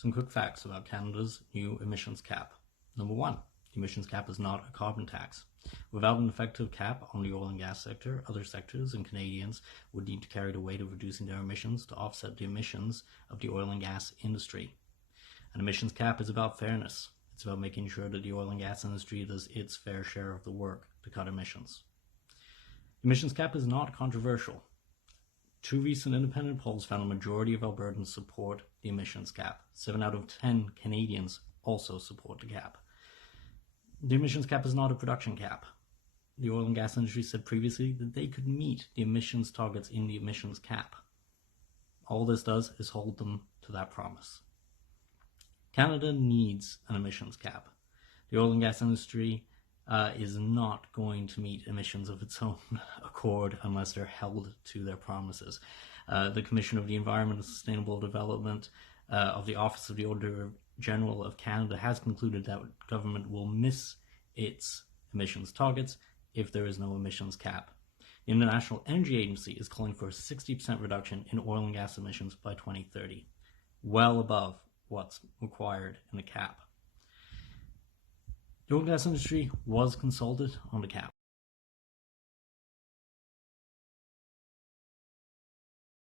Some quick facts about Canada's new emissions cap. Number 1, the emissions cap is not a carbon tax. Without an effective cap on the oil and gas sector, other sectors and Canadians would need to carry the weight of reducing their emissions to offset the emissions of the oil and gas industry. An emissions cap is about fairness. It's about making sure that the oil and gas industry does its fair share of the work to cut emissions. The emissions cap is not controversial. 2 recent independent polls found a majority of Albertans support the emissions cap. 7 out of 10 Canadians also support the cap. The emissions cap is not a production cap. The oil and gas industry said previously that they could meet the emissions targets in the emissions cap. All this does is hold them to that promise. Canada needs an emissions cap. The oil and gas industry is not going to meet emissions of its own accord unless they're held to their promises. The Commission of the Environment and Sustainable Development of the Office of the Auditor General of Canada has concluded that government will miss its emissions targets if there is no emissions cap. The International Energy Agency is calling for a 60% reduction in oil and gas emissions by 2030, well above what's required in the cap. The oil and gas industry was consulted on the cap.